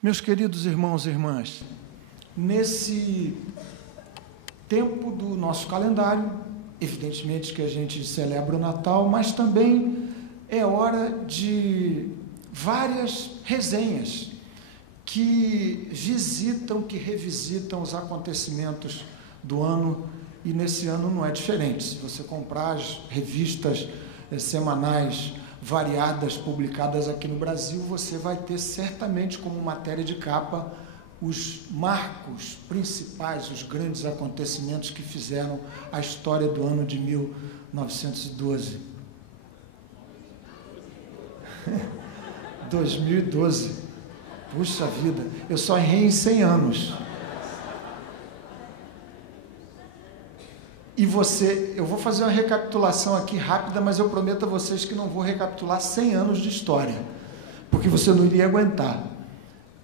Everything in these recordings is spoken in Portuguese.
Meus queridos irmãos e irmãs, nesse tempo do nosso calendário, evidentemente que a gente celebra o Natal, mas também é hora de várias resenhas que visitam, que revisitam os acontecimentos do ano, e nesse ano não é diferente. Se você comprar as revistas semanais variadas publicadas aqui no Brasil, você vai ter certamente como matéria de capa os marcos principais, os grandes acontecimentos que fizeram a história do ano de 1912. 2012. Puxa vida, eu só errei em 100 anos. E eu vou fazer uma recapitulação aqui rápida, mas eu prometo a vocês que não vou recapitular 100 anos de história, porque você não iria aguentar.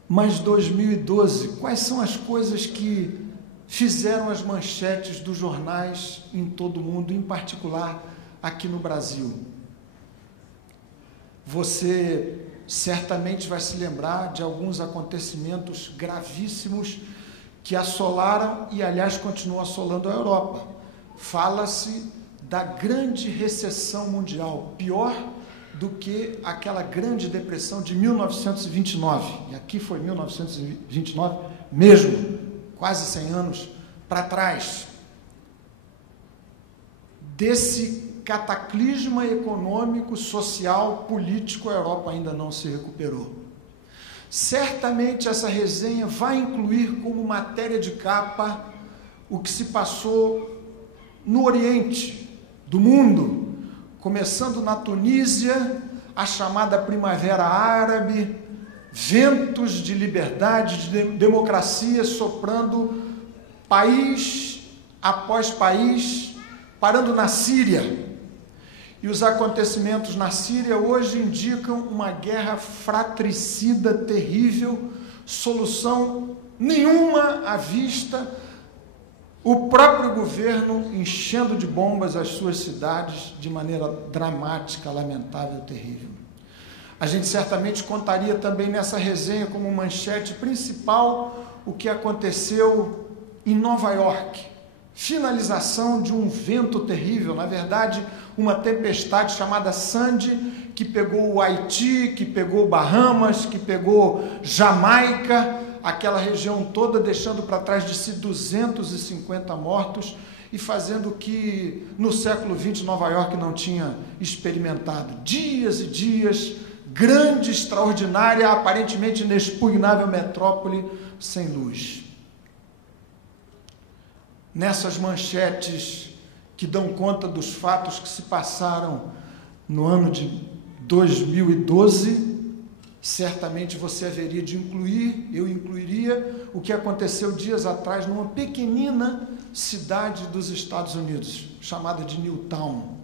Mas 2012, quais são as coisas que fizeram as manchetes dos jornais em todo o mundo, em particular aqui no Brasil? Você certamente vai se lembrar de alguns acontecimentos gravíssimos que assolaram e, aliás, continuam assolando a Europa. Fala-se da grande recessão mundial, pior do que aquela grande depressão de 1929. E aqui foi 1929 mesmo, quase 100 anos para trás. Desse cataclisma econômico, social, político, a Europa ainda não se recuperou. Certamente essa resenha vai incluir como matéria de capa o que se passou no Oriente do mundo, começando na Tunísia, a chamada Primavera Árabe, ventos de liberdade, de democracia soprando país após país, parando na Síria. E os acontecimentos na Síria hoje indicam uma guerra fratricida terrível, solução nenhuma à vista, o próprio governo enchendo de bombas as suas cidades de maneira dramática, lamentável, terrível. A gente certamente contaria também nessa resenha como manchete principal o que aconteceu em Nova York. Finalização de um vento terrível, na verdade, uma tempestade chamada Sandy, que pegou o Haiti, que pegou Bahamas, que pegou Jamaica, aquela região toda, deixando para trás de si 250 mortos e fazendo o que no século XX Nova York não tinha experimentado. Dias e dias, grande, extraordinária, aparentemente inexpugnável metrópole sem luz. Nessas manchetes que dão conta dos fatos que se passaram no ano de 2012, certamente você haveria de incluir, eu incluiria, o que aconteceu dias atrás numa pequenina cidade dos Estados Unidos, chamada de Newtown.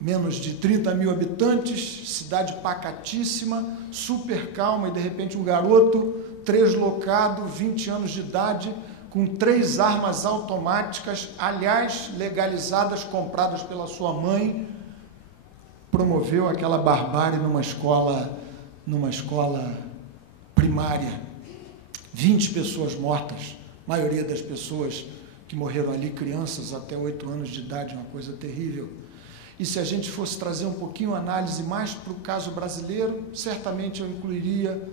Menos de 30 mil habitantes, cidade pacatíssima, super calma, e de repente um garoto translocado, 20 anos de idade, com 3 armas automáticas, aliás, legalizadas, compradas pela sua mãe, promoveu aquela barbárie numa escola primária. 20 pessoas mortas, maioria das pessoas que morreram ali, crianças até 8 anos de idade, uma coisa terrível. E se a gente fosse trazer um pouquinho a análise mais para o caso brasileiro, certamente eu incluiria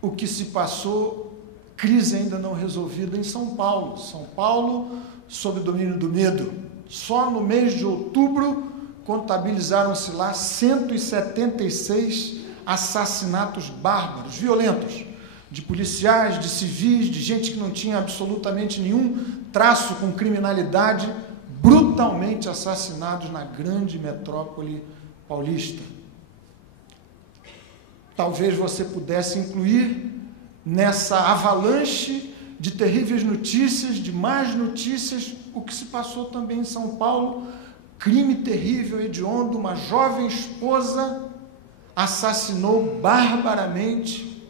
o que se passou, crise ainda não resolvida em São Paulo. São Paulo, sob domínio do medo. Só no mês de outubro, contabilizaram-se lá 176 assassinatos bárbaros, violentos, de policiais, de civis, de gente que não tinha absolutamente nenhum traço com criminalidade, brutalmente assassinados na grande metrópole paulista. Talvez você pudesse incluir nessa avalanche de terríveis notícias, de más notícias, o que se passou também em São Paulo, crime terrível, hediondo, uma jovem esposa assassinou barbaramente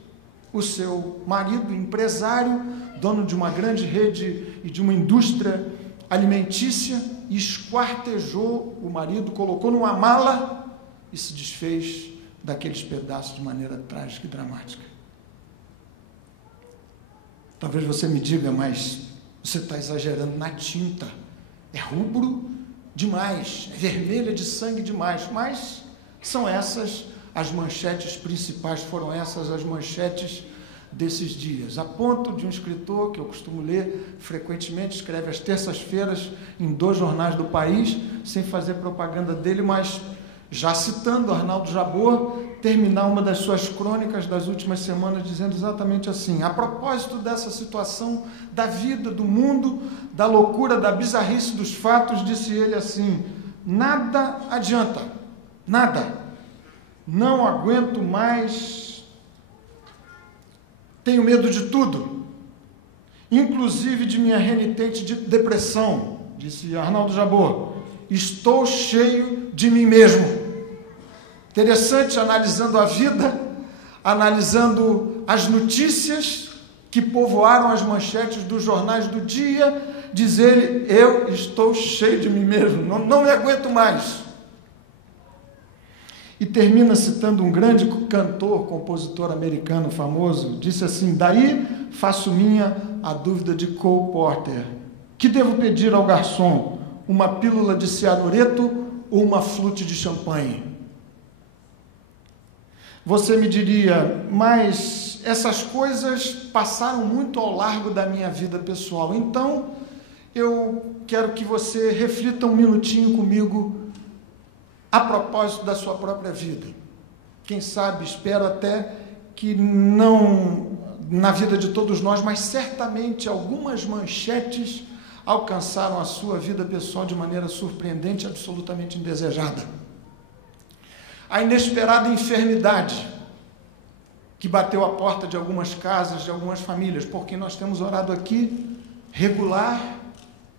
o seu marido, empresário, dono de uma grande rede e de uma indústria alimentícia, e esquartejou o marido, colocou numa mala e se desfez daqueles pedaços de maneira trágica e dramática. Talvez você me diga, mas você está exagerando na tinta. É rubro demais, é vermelha de sangue demais. Mas são essas as manchetes principais, foram essas as manchetes desses dias. A ponto de um escritor que eu costumo ler frequentemente, escreve às terças-feiras em 2 jornais do país, sem fazer propaganda dele, mas já citando Arnaldo Jabor, terminar uma das suas crônicas das últimas semanas dizendo exatamente assim: a propósito dessa situação da vida, do mundo, da loucura, da bizarrice dos fatos, disse ele assim: nada adianta, nada, não aguento mais, tenho medo de tudo, inclusive de minha renitente de depressão, disse Arnaldo Jabor, estou cheio de mim mesmo. Interessante, analisando a vida, analisando as notícias que povoaram as manchetes dos jornais do dia, diz ele: eu estou cheio de mim mesmo, não me aguento mais. E termina citando um grande cantor, compositor americano famoso, disse assim: daí faço minha a dúvida de Cole Porter. Que devo pedir ao garçom? Uma pílula de cianureto ou uma flute de champanhe? Você me diria, mas essas coisas passaram muito ao largo da minha vida pessoal. Então, eu quero que você reflita um minutinho comigo a propósito da sua própria vida. Quem sabe, espero até que não na vida de todos nós, mas certamente algumas manchetes alcançaram a sua vida pessoal de maneira surpreendente, absolutamente indesejada. A inesperada enfermidade que bateu a porta de algumas casas, de algumas famílias, porque nós temos orado aqui regular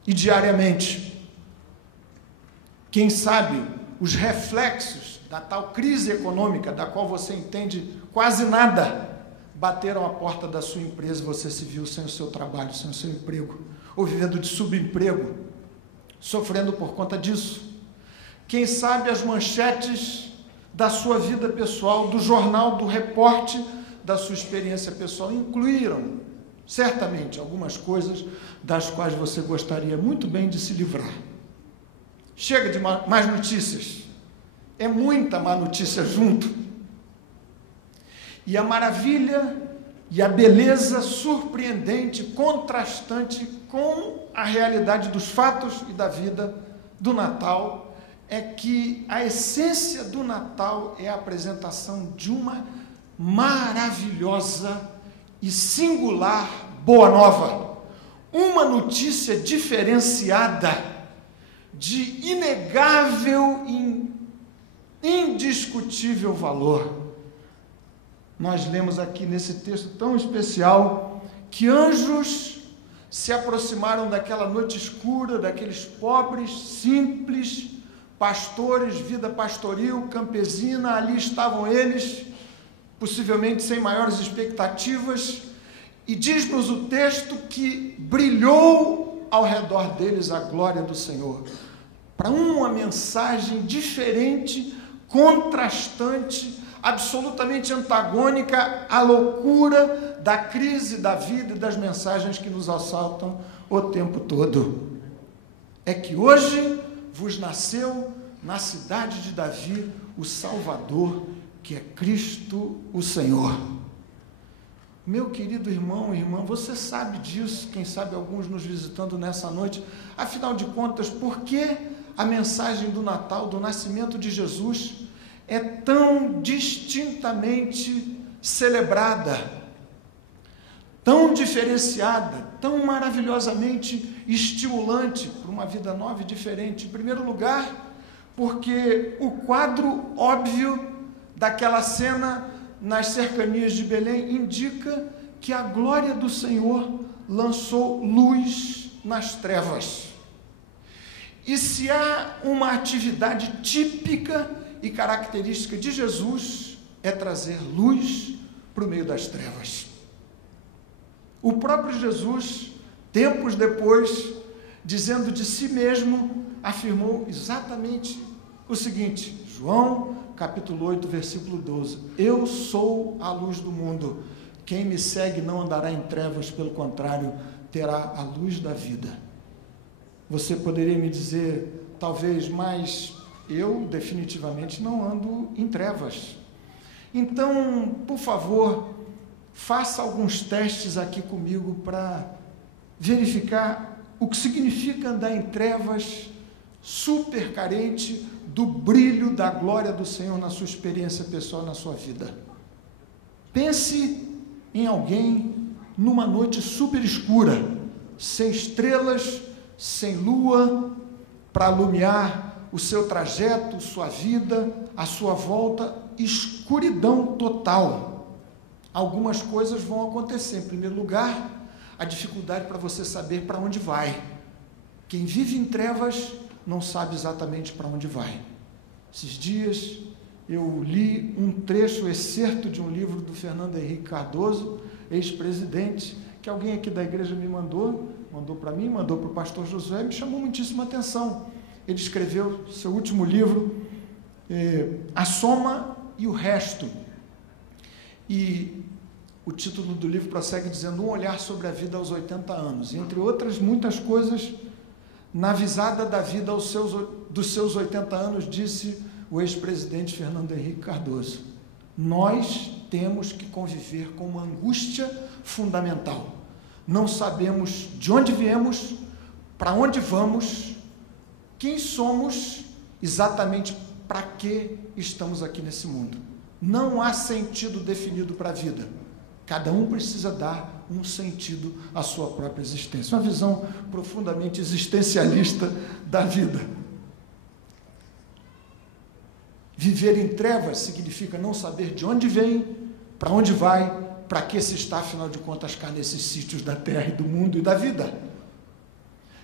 e diariamente. Quem sabe os reflexos da tal crise econômica, da qual você entende quase nada, bateram a porta da sua empresa e você se viu sem o seu trabalho, sem o seu emprego, ou vivendo de subemprego, sofrendo por conta disso. Quem sabe as manchetes da sua vida pessoal, do jornal, do reporte da sua experiência pessoal, incluíram, certamente, algumas coisas das quais você gostaria muito bem de se livrar. Chega de mais notícias. É muita má notícia junto. E a maravilha e a beleza surpreendente, contrastante com a realidade dos fatos e da vida do Natal, é que a essência do Natal é a apresentação de uma maravilhosa e singular boa nova. Uma notícia diferenciada, de inegável e indiscutível valor. Nós lemos aqui nesse texto tão especial que anjos se aproximaram daquela noite escura, daqueles pobres, simples, pastores, vida pastoril, campesina, ali estavam eles, possivelmente sem maiores expectativas, e diz-nos o texto que brilhou ao redor deles a glória do Senhor, para uma mensagem diferente, contrastante, absolutamente antagônica à loucura da crise da vida e das mensagens que nos assaltam o tempo todo. É que hoje vos nasceu na cidade de Davi o Salvador, que é Cristo o Senhor. Meu querido irmão e irmã, você sabe disso, quem sabe alguns nos visitando nessa noite. Afinal de contas, por que a mensagem do Natal, do nascimento de Jesus, é tão distintamente celebrada, tão diferenciada, tão maravilhosamente estimulante para uma vida nova e diferente? Em primeiro lugar, porque o quadro óbvio daquela cena nas cercanias de Belém indica que a glória do Senhor lançou luz nas trevas. E se há uma atividade típica e característica de Jesus, é trazer luz para o meio das trevas. O próprio Jesus, tempos depois, dizendo de si mesmo, afirmou exatamente o seguinte: João capítulo 8, versículo 12. Eu sou a luz do mundo. Quem me segue não andará em trevas, pelo contrário, terá a luz da vida. Você poderia me dizer, talvez, mas eu definitivamente não ando em trevas. Então, por favor, faça alguns testes aqui comigo para verificar o que significa andar em trevas, super carente do brilho da glória do Senhor na sua experiência pessoal, na sua vida. Pense em alguém numa noite super escura, sem estrelas, sem lua, para alumiar o seu trajeto, sua vida, a sua volta, escuridão total. Algumas coisas vão acontecer. Em primeiro lugar, a dificuldade para você saber para onde vai. Quem vive em trevas não sabe exatamente para onde vai. Esses dias eu li um trecho, excerto de um livro do Fernando Henrique Cardoso, ex-presidente, que alguém aqui da igreja me mandou para mim, mandou para o pastor Josué, me chamou muitíssima atenção. Ele escreveu seu último livro, A Soma e o Resto. E o título do livro prossegue dizendo: um olhar sobre a vida aos 80 anos. E, entre outras muitas coisas, na visada da vida dos seus 80 anos, disse o ex-presidente Fernando Henrique Cardoso: nós temos que conviver com uma angústia fundamental. Não sabemos de onde viemos, para onde vamos, quem somos, exatamente para que estamos aqui nesse mundo. Não há sentido definido para a vida. Cada um precisa dar um sentido à sua própria existência. Uma visão profundamente existencialista da vida. Viver em trevas significa não saber de onde vem, para onde vai, para que se está, afinal de contas, cá nesses sítios da terra e do mundo e da vida.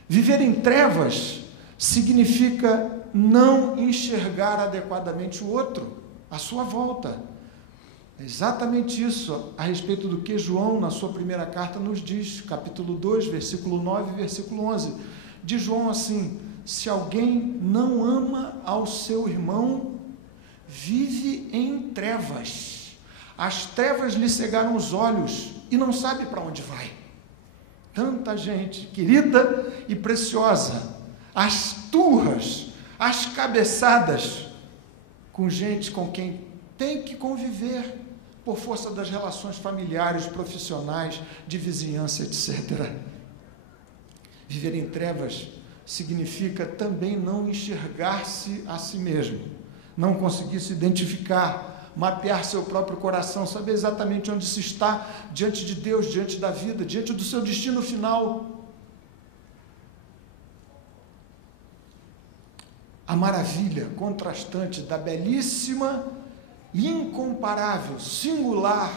Viver em trevas significa não enxergar adequadamente o outro, à sua volta. É exatamente isso a respeito do que João, na sua primeira carta, nos diz, capítulo 2, versículo 9 e versículo 11. Diz João assim: se alguém não ama ao seu irmão, vive em trevas. As trevas lhe cegaram os olhos e não sabe para onde vai. Tanta gente querida e preciosa, as turras, as cabeçadas, com gente com quem tem que conviver por força das relações familiares, profissionais, de vizinhança, etc. Viver em trevas significa também não enxergar-se a si mesmo, não conseguir se identificar, mapear seu próprio coração, saber exatamente onde se está diante de Deus, diante da vida, diante do seu destino final. A maravilha contrastante da belíssima, incomparável, singular,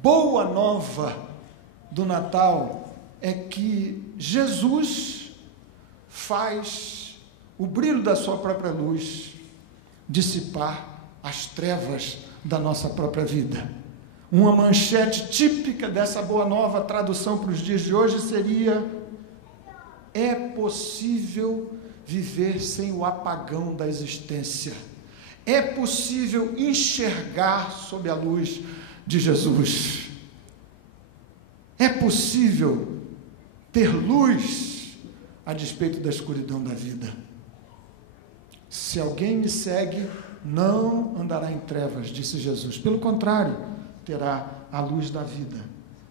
boa nova do Natal é que Jesus faz o brilho da sua própria luz dissipar as trevas da nossa própria vida. Uma manchete típica dessa boa nova, tradução para os dias de hoje, seria: é possível viver sem o apagão da existência. É possível enxergar sob a luz de Jesus. É possível ter luz a despeito da escuridão da vida. Se alguém me segue, não andará em trevas, disse Jesus. Pelo contrário, terá a luz da vida.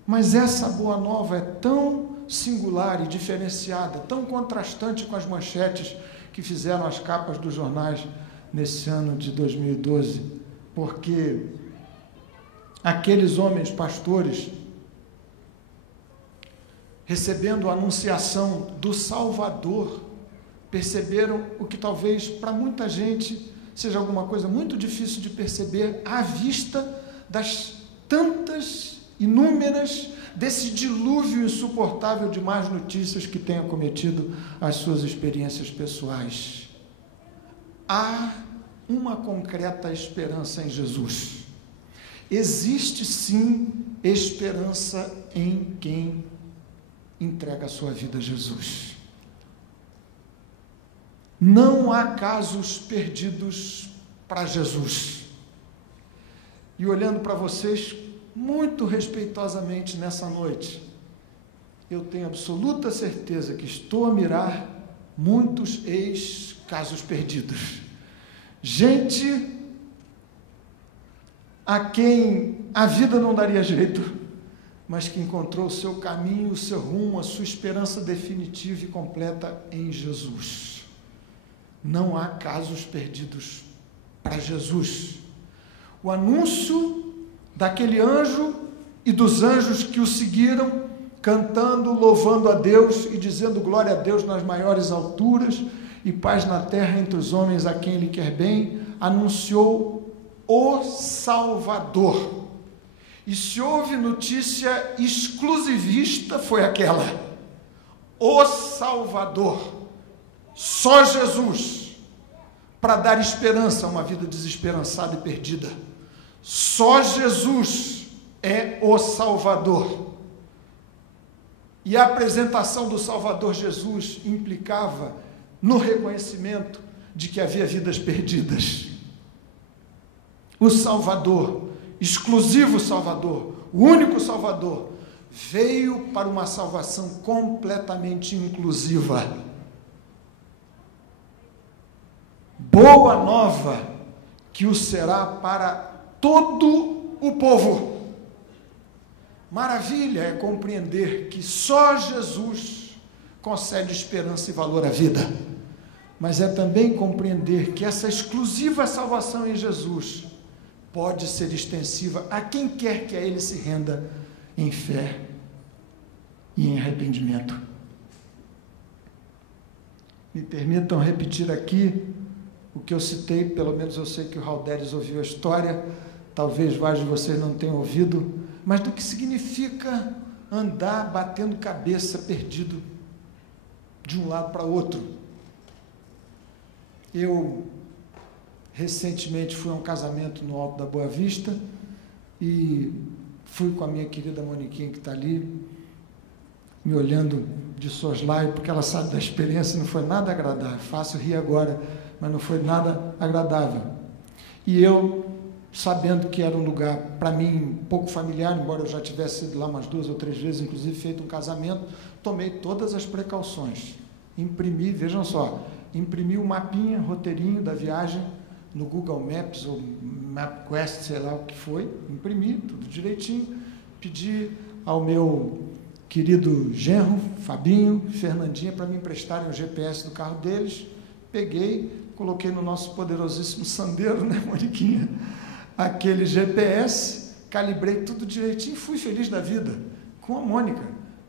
Mas essa boa nova é tão singular e diferenciada, tão contrastante com as manchetes que fizeram as capas dos jornais nesse ano de 2012, porque aqueles homens pastores, recebendo a anunciação do Salvador, perceberam o que talvez para muita gente seja alguma coisa muito difícil de perceber à vista das tantas, inúmeras, desse dilúvio insuportável de más notícias que tem acometido as suas experiências pessoais. Há uma concreta esperança em Jesus. Existe sim esperança em quem entrega a sua vida a Jesus. Não há casos perdidos para Jesus. E olhando para vocês muito respeitosamente nessa noite, eu tenho absoluta certeza que estou a mirar muitos ex-casos perdidos. Gente a quem a vida não daria jeito, mas que encontrou o seu caminho, o seu rumo, a sua esperança definitiva e completa em Jesus. Não há casos perdidos para Jesus. O anúncio daquele anjo e dos anjos que o seguiram, cantando, louvando a Deus e dizendo glória a Deus nas maiores alturas e paz na terra entre os homens a quem Ele quer bem, anunciou o Salvador. E se houve notícia exclusivista, foi aquela: o Salvador, só Jesus, para dar esperança a uma vida desesperançada e perdida. Só Jesus é o Salvador. E a apresentação do Salvador Jesus implicava no reconhecimento de que havia vidas perdidas. O Salvador, exclusivo Salvador, o único Salvador, veio para uma salvação completamente inclusiva. Boa nova que o será para todo o povo. Maravilha é compreender que só Jesus concede esperança e valor à vida, mas é também compreender que essa exclusiva salvação em Jesus pode ser extensiva a quem quer que a Ele se renda em fé e em arrependimento. Me permitam repetir aqui o que eu citei, pelo menos eu sei que o Halderes ouviu a história, talvez vários de vocês não tenham ouvido, mas do que significa andar batendo cabeça, perdido de um lado para outro. Eu recentemente fui a um casamento no Alto da Boa Vista e fui com a minha querida Moniquinha, que está ali, me olhando de soslaio, porque ela sabe da experiência, não foi nada agradável. Faço rir agora, mas não foi nada agradável. E eu, sabendo que era um lugar, para mim, um pouco familiar, embora eu já tivesse ido lá umas 2 ou 3 vezes, inclusive feito um casamento, tomei todas as precauções. Imprimi, vejam só, imprimi o mapinha, roteirinho da viagem, no Google Maps ou MapQuest, sei lá o que foi, imprimi tudo direitinho, pedi ao meu querido genro, Fabinho, Fernandinha, para me emprestarem o GPS do carro deles, peguei, coloquei no nosso poderosíssimo Sandero, né, Moniquinha, aquele GPS, calibrei tudo direitinho e fui feliz da vida, com a Mônica,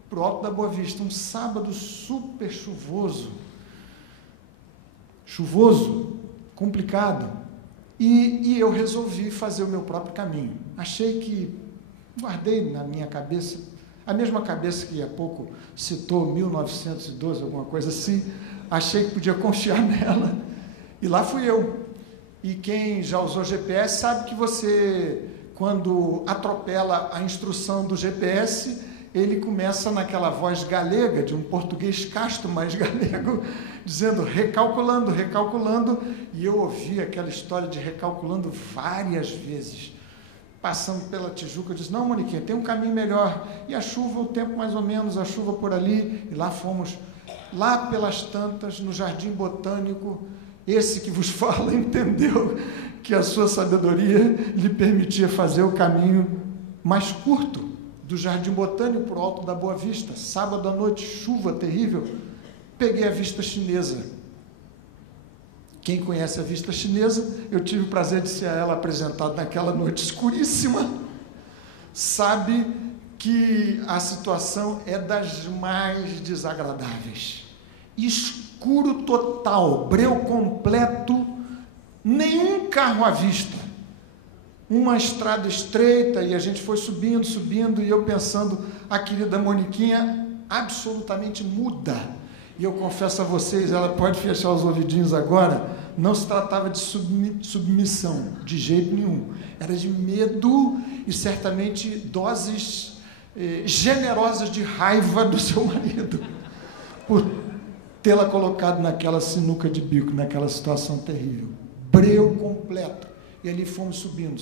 para o Alto da Boa Vista, um sábado super chuvoso, complicado, e eu resolvi fazer o meu próprio caminho. Achei que, guardei na minha cabeça, a mesma cabeça que há pouco citou 1912, alguma coisa assim, achei que podia confiar nela, e lá fui eu. E quem já usou GPS sabe que você, quando atropela a instrução do GPS, ele começa naquela voz galega, de um português casto, mas galego, dizendo recalculando, recalculando, e eu ouvi aquela história de recalculando várias vezes. Passando pela Tijuca, eu disse, não, Moniquinha, tem um caminho melhor, e a chuva, o tempo mais ou menos, a chuva por ali, e lá fomos, lá pelas tantas, no Jardim Botânico. Esse que vos fala entendeu que a sua sabedoria lhe permitia fazer o caminho mais curto, do Jardim Botânico para o Alto da Boa Vista. Sábado à noite, chuva terrível, peguei a vista chinesa. Quem conhece a vista chinesa, eu tive o prazer de ser a ela apresentado naquela noite escuríssima, sabe que a situação é das mais desagradáveis. Escuro total, breu completo, nenhum carro à vista. Uma estrada estreita, e a gente foi subindo, e eu pensando, a querida Moniquinha absolutamente muda. E eu confesso a vocês, ela pode fechar os ouvidinhos agora, não se tratava de submissão, de jeito nenhum. Era de medo e certamente doses generosas de raiva do seu marido, por tê-la colocado naquela sinuca de bico, naquela situação terrível. breu completo. E ali fomos subindo.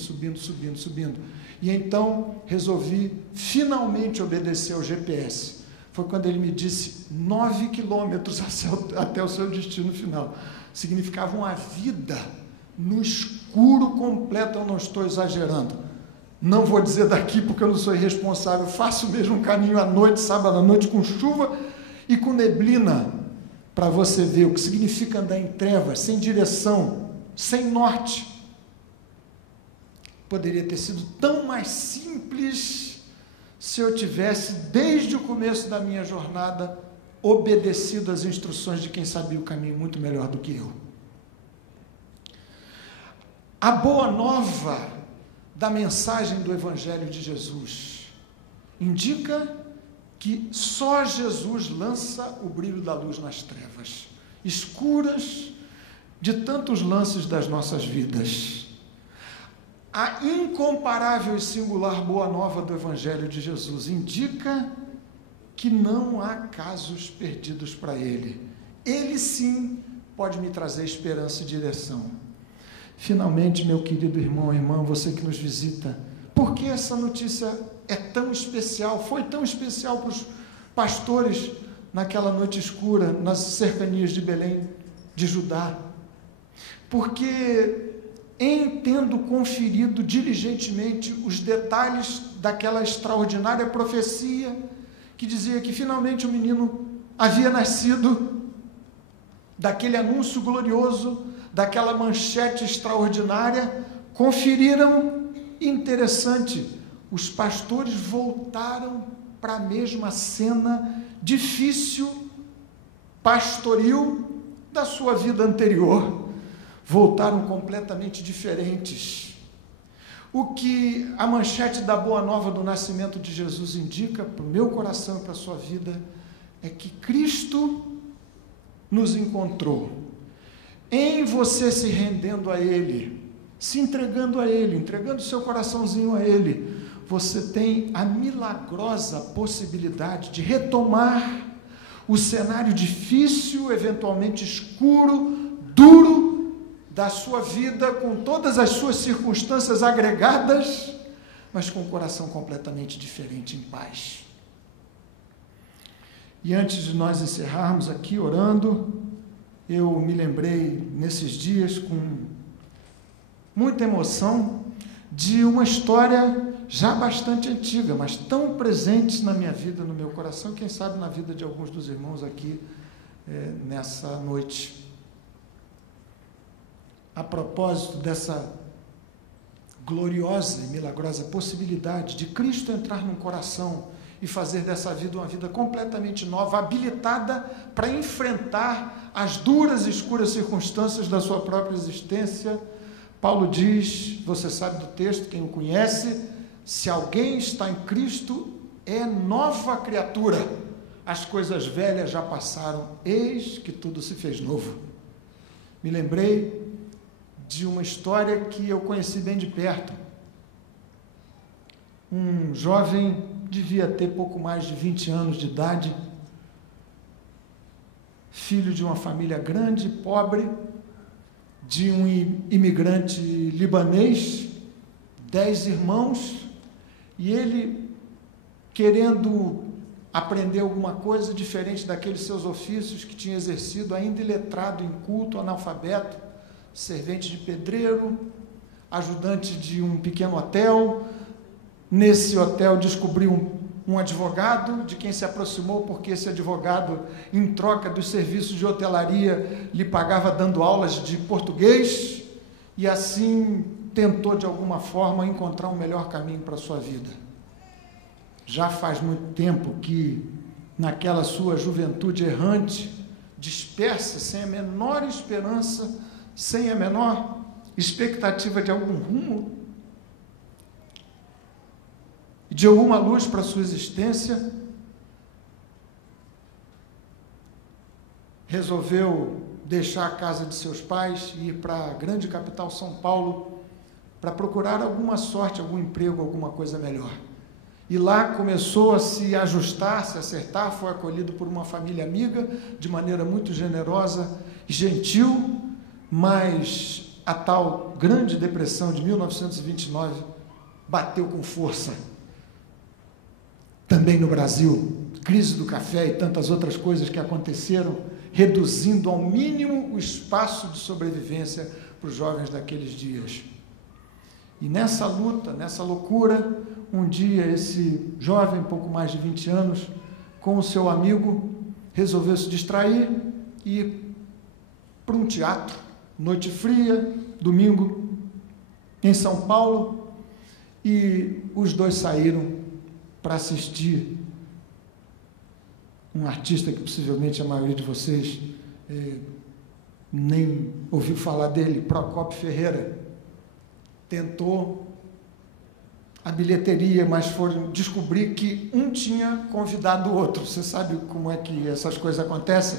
E então resolvi finalmente obedecer ao GPS. Foi quando ele me disse 9 quilômetros até o seu destino final. Significava uma vida no escuro completo, eu não estou exagerando. Não vou dizer daqui porque eu não sou irresponsável. Faço mesmo um caminho à noite, sábado à noite, com chuva e com neblina, para você ver o que significa andar em trevas, sem direção, sem norte. Poderia ter sido tão mais simples se eu tivesse, desde o começo da minha jornada, obedecido às instruções de quem sabia o caminho muito melhor do que eu. A boa nova da mensagem do Evangelho de Jesus indica que só Jesus lança o brilho da luz nas trevas escuras de tantos lances das nossas vidas. A incomparável e singular boa nova do Evangelho de Jesus indica que não há casos perdidos para Ele. Ele sim pode me trazer esperança e direção. Finalmente, meu querido irmão e irmã, você que nos visita, por que essa notícia é tão especial? Foi tão especial para os pastores naquela noite escura, nas cercanias de Belém, de Judá? Porque em tendo conferido diligentemente os detalhes daquela extraordinária profecia que dizia que finalmente o menino havia nascido, daquele anúncio glorioso, daquela manchete extraordinária, conferiram, interessante, os pastores voltaram para a mesma cena difícil, pastoril da sua vida anterior. Voltaram completamente diferentes. O que a manchete da Boa Nova do nascimento de Jesus indica para o meu coração e para a sua vida é que Cristo nos encontrou. Em você se rendendo a Ele, se entregando a Ele, entregando seu coraçãozinho a Ele, você tem a milagrosa possibilidade de retomar o cenário difícil, eventualmente escuro, duro, da sua vida, com todas as suas circunstâncias agregadas, mas com o coração completamente diferente, em paz. E antes de nós encerrarmos aqui orando, eu me lembrei nesses dias, com muita emoção, de uma história já bastante antiga, mas tão presente na minha vida, no meu coração, quem sabe na vida de alguns dos irmãos aqui nessa noite. A propósito dessa gloriosa e milagrosa possibilidade de Cristo entrar num coração e fazer dessa vida uma vida completamente nova, habilitada para enfrentar as duras e escuras circunstâncias da sua própria existência. Paulo diz, você sabe do texto, quem o conhece, se alguém está em Cristo, é nova criatura. As coisas velhas já passaram, eis que tudo se fez novo. Me lembrei de uma história que eu conheci bem de perto. Um jovem, devia ter pouco mais de 20 anos de idade, filho de uma família grande, pobre, de um imigrante libanês, 10 irmãos, e ele, querendo aprender alguma coisa diferente daqueles seus ofícios que tinha exercido, ainda iletrado, inculto, analfabeto, servente de pedreiro, ajudante de um pequeno hotel. Nesse hotel descobriu um advogado, de quem se aproximou porque esse advogado, em troca dos serviços de hotelaria, lhe pagava dando aulas de português, e assim tentou de alguma forma encontrar um melhor caminho para a sua vida. Já faz muito tempo que, naquela sua juventude errante, dispersa, sem a menor esperança, sem a menor expectativa de algum rumo, de alguma luz para a sua existência, resolveu deixar a casa de seus pais e ir para a grande capital, São Paulo, para procurar alguma sorte, algum emprego, alguma coisa melhor. E lá começou a se ajustar, se acertar, foi acolhido por uma família amiga, de maneira muito generosa e gentil, mas a tal Grande Depressão de 1929 bateu com força. Também no Brasil, crise do café e tantas outras coisas que aconteceram, reduzindo ao mínimo o espaço de sobrevivência para os jovens daqueles dias. E nessa luta, nessa loucura, um dia esse jovem, pouco mais de 20 anos, com o seu amigo, resolveu se distrair e ir para um teatro, noite fria, domingo, em São Paulo, e os dois saíram para assistir um artista que possivelmente a maioria de vocês nem ouviu falar dele, Procópio Ferreira. Tentou a bilheteria, mas foram descobrir que um tinha convidado o outro. Você sabe como é que essas coisas acontecem?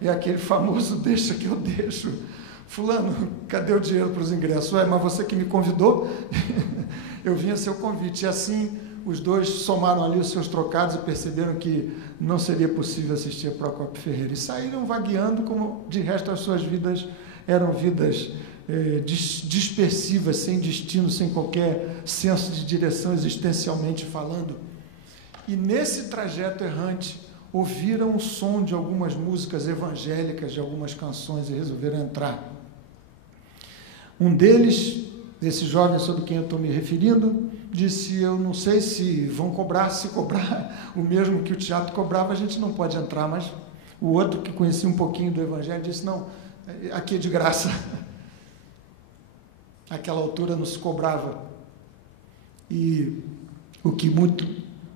É aquele famoso deixa que eu deixo. Fulano, cadê o dinheiro para os ingressos? Ué, mas você que me convidou, eu vim a seu convite. E assim, os dois somaram ali os seus trocados e perceberam que não seria possível assistir a Procópio Ferreira. E saíram vagueando, como de resto as suas vidas eram vidas dispersivas, sem destino, sem qualquer senso de direção existencialmente falando. E nesse trajeto errante, ouviram o som de algumas músicas evangélicas, de algumas canções, e resolveram entrar. Um deles, esse jovem sobre quem eu estou me referindo, disse: eu não sei se vão cobrar, se cobrar o mesmo que o teatro cobrava, a gente não pode entrar. Mas o outro, que conhecia um pouquinho do evangelho, disse: não, aqui é de graça. Àquela altura não se cobrava. E o que muito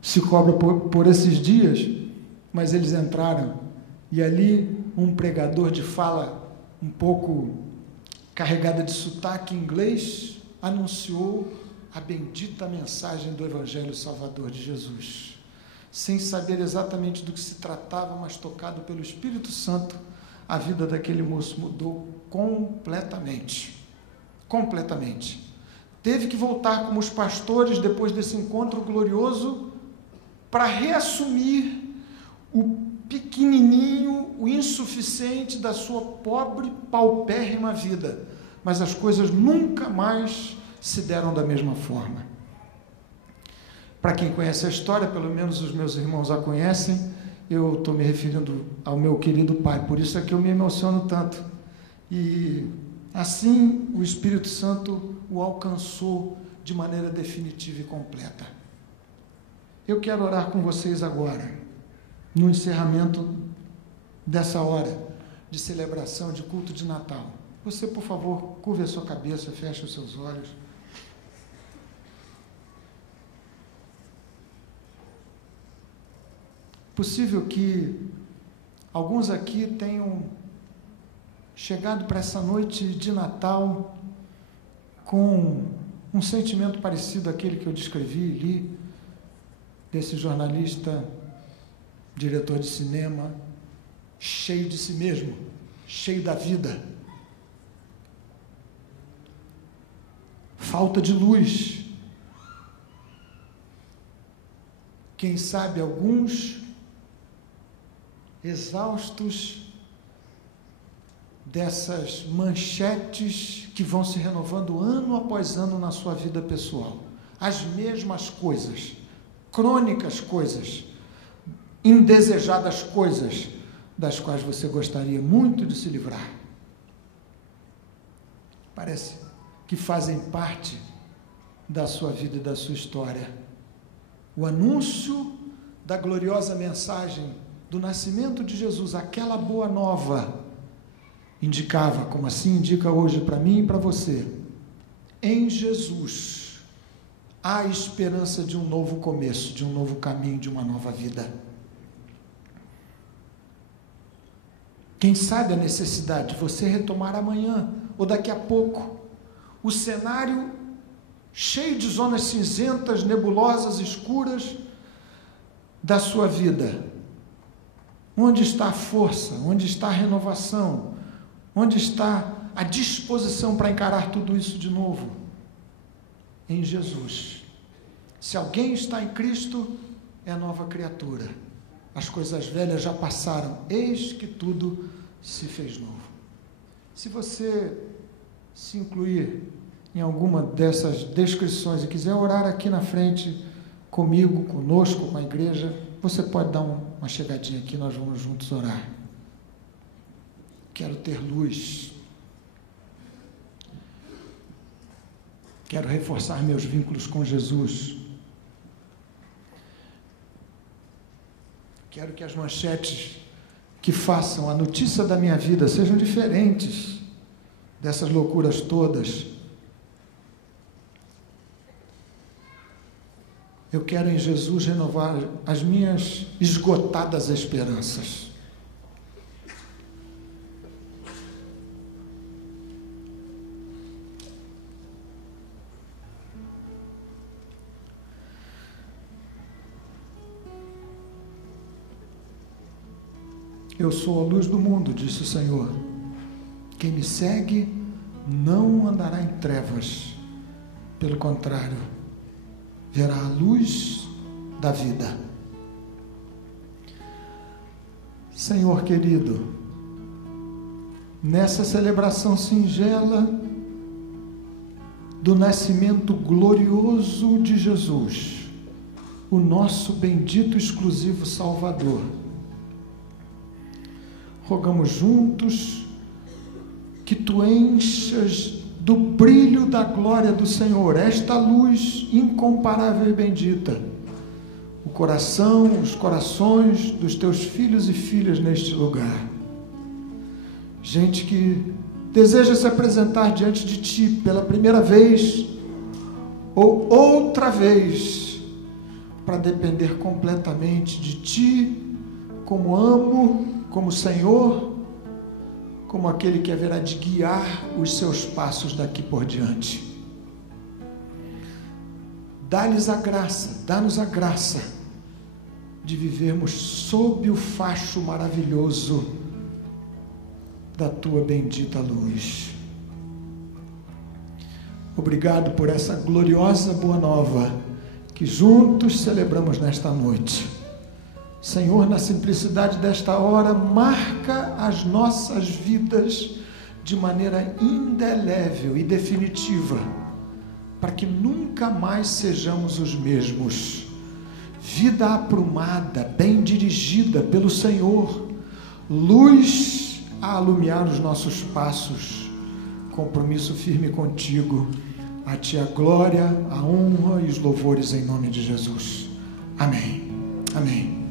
se cobra por esses dias, mas eles entraram, e ali um pregador de fala um pouco carregada de sotaque inglês anunciou a bendita mensagem do Evangelho Salvador de Jesus. Sem saber exatamente do que se tratava, mas tocado pelo Espírito Santo, a vida daquele moço mudou completamente. Completamente. Teve que voltar como os pastores, depois desse encontro glorioso, para reassumir o pequenininho, o insuficiente da sua pobre, paupérrima vida. Mas as coisas nunca mais se deram da mesma forma. Para quem conhece a história, pelo menos os meus irmãos a conhecem, eu estou me referindo ao meu querido pai, por isso é que eu me emociono tanto. E assim o Espírito Santo o alcançou de maneira definitiva e completa. Eu quero orar com vocês agora, no encerramento dessa hora de celebração de culto de Natal. Você, por favor, curve a sua cabeça, feche os seus olhos. Possível que alguns aqui tenham chegado para essa noite de Natal com um sentimento parecido àquele que eu descrevi, li, desse jornalista, diretor de cinema, cheio de si mesmo, cheio da vida. Falta de luz. Quem sabe alguns exaustos dessas manchetes que vão se renovando ano após ano na sua vida pessoal. As mesmas coisas, crônicas coisas, indesejadas coisas, das quais você gostaria muito de se livrar. Parece que fazem parte da sua vida e da sua história. O anúncio da gloriosa mensagem do nascimento de Jesus, aquela boa nova, indicava, como assim indica hoje para mim e para você, em Jesus há esperança de um novo começo, de um novo caminho, de uma nova vida. Quem sabe a necessidade de você retomar amanhã ou daqui a pouco o cenário cheio de zonas cinzentas, nebulosas, escuras da sua vida. Onde está a força? Onde está a renovação? Onde está a disposição para encarar tudo isso de novo? Em Jesus. Se alguém está em Cristo, é nova criatura. As coisas velhas já passaram, eis que tudo se fez novo. Se você se incluir em alguma dessas descrições e quiser orar aqui na frente comigo, conosco, com a igreja, você pode dar uma chegadinha aqui, nós vamos juntos orar. Quero ter luz. Quero reforçar meus vínculos com Jesus. Quero que as manchetes que façam a notícia da minha vida sejam diferentes dessas loucuras todas. Eu quero em Jesus renovar as minhas esgotadas esperanças. Eu sou a luz do mundo, disse o Senhor. Quem me segue não andará em trevas. Pelo contrário, verá a luz da vida. Senhor querido, nessa celebração singela do nascimento glorioso de Jesus, o nosso bendito exclusivo Salvador, rogamos juntos que Tu enchas do brilho da glória do Senhor esta luz incomparável e bendita, o coração, os corações dos Teus filhos e filhas neste lugar. Gente que deseja se apresentar diante de Ti pela primeira vez ou outra vez, para depender completamente de Ti, como amo, como Senhor, como aquele que haverá de guiar os seus passos daqui por diante. Dá-lhes a graça, dá-nos a graça de vivermos sob o facho maravilhoso da Tua bendita luz. Obrigado por essa gloriosa boa nova que juntos celebramos nesta noite. Senhor, na simplicidade desta hora, marca as nossas vidas de maneira indelével e definitiva, para que nunca mais sejamos os mesmos. Vida aprumada, bem dirigida pelo Senhor, luz a alumiar os nossos passos, compromisso firme contigo. A Ti a glória, a honra e os louvores em nome de Jesus. Amém. Amém.